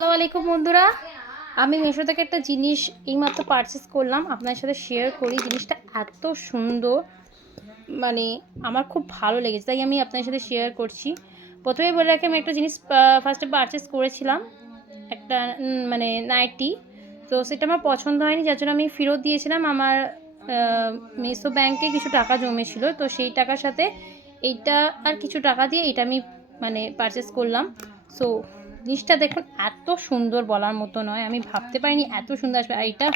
আসসালামু আলাইকুম বন্ধুরা, আমি মিশো থেকে একটা জিনিস এইমাত্র পারচেস করলাম। আপনার সাথে শেয়ার করি। জিনিসটা এত সুন্দর, মানে আমার খুব ভালো লেগেছে, তাই আমি আপনার সাথে শেয়ার করছি। প্রথমেই বলে রাখি, আমি একটা জিনিস ফার্স্টে পারচেস করেছিলাম, একটা মানে নাইটি। তো সেটা আমার পছন্দ হয়নি, যার জন্য আমি ফেরত দিয়েছিলাম। আমার মিশো ব্যাংকে কিছু টাকা জমেছিল, তো সেই টাকার সাথে এইটা আর কিছু টাকা দিয়ে এটা আমি মানে পারচেস করলাম। সো জিনিসটা দেখুন, এত সুন্দর বলার মতো নয়। আমি ভাবতে পারিনি এত সুন্দর আসবে। আর এটা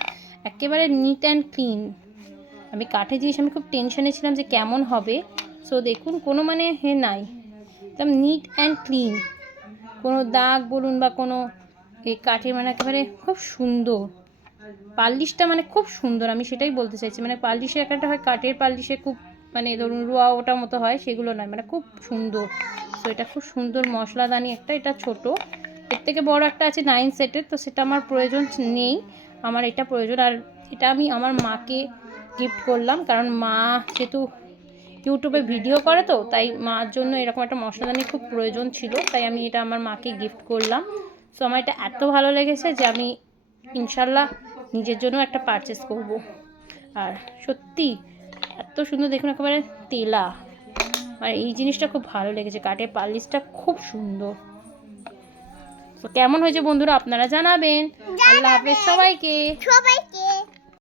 একেবারে নিট অ্যান্ড ক্লিন। আমি কাঠের জিনিস, আমি খুব টেনশনে ছিলাম যে কেমন হবে। সো দেখুন, কোনো মানে নাই, একদম নিট অ্যান্ড ক্লিন, কোনো দাগ বলুন বা কোনো এই কাঠের, মানে একেবারে খুব সুন্দর। পালিশটা মানে খুব সুন্দর, আমি সেটাই বলতে চাইছি। মানে পালিশে একটা হয় কাঠের পালিশে খুব মানে ধরুন রুয়া ওটার মতো হয়, সেগুলো নয়, মানে খুব সুন্দর। সো এটা খুব সুন্দর মশলাদানি একটা, এটা ছোট। এর থেকে বড় একটা আছে 9 সেটের, তো সেটা আমার প্রয়োজন নেই, আমার এটা প্রয়োজন। আর এটা আমি আমার মাকে গিফট করলাম, কারণ মা যেহেতু ইউটিউবে ভিডিও করে, তো তাই মার জন্য এরকম একটা মশলাদানি খুব প্রয়োজন ছিল, তাই আমি এটা আমার মাকে গিফট করলাম। সো আমার এটা এত ভালো লেগেছে যে আমি ইনশাল্লাহ নিজের জন্য একটা পারচেস করব। আর সত্যি এত সুন্দর, দেখুন একেবারে তেলা। আর এই জিনিসটা খুব ভালো লেগেছে, কাঠের পালিশটা খুব সুন্দর। তো কেমন হয়েছে বন্ধুরা, আপনারা জানাবেন। আল্লাহ হাফেজ সবাইকে।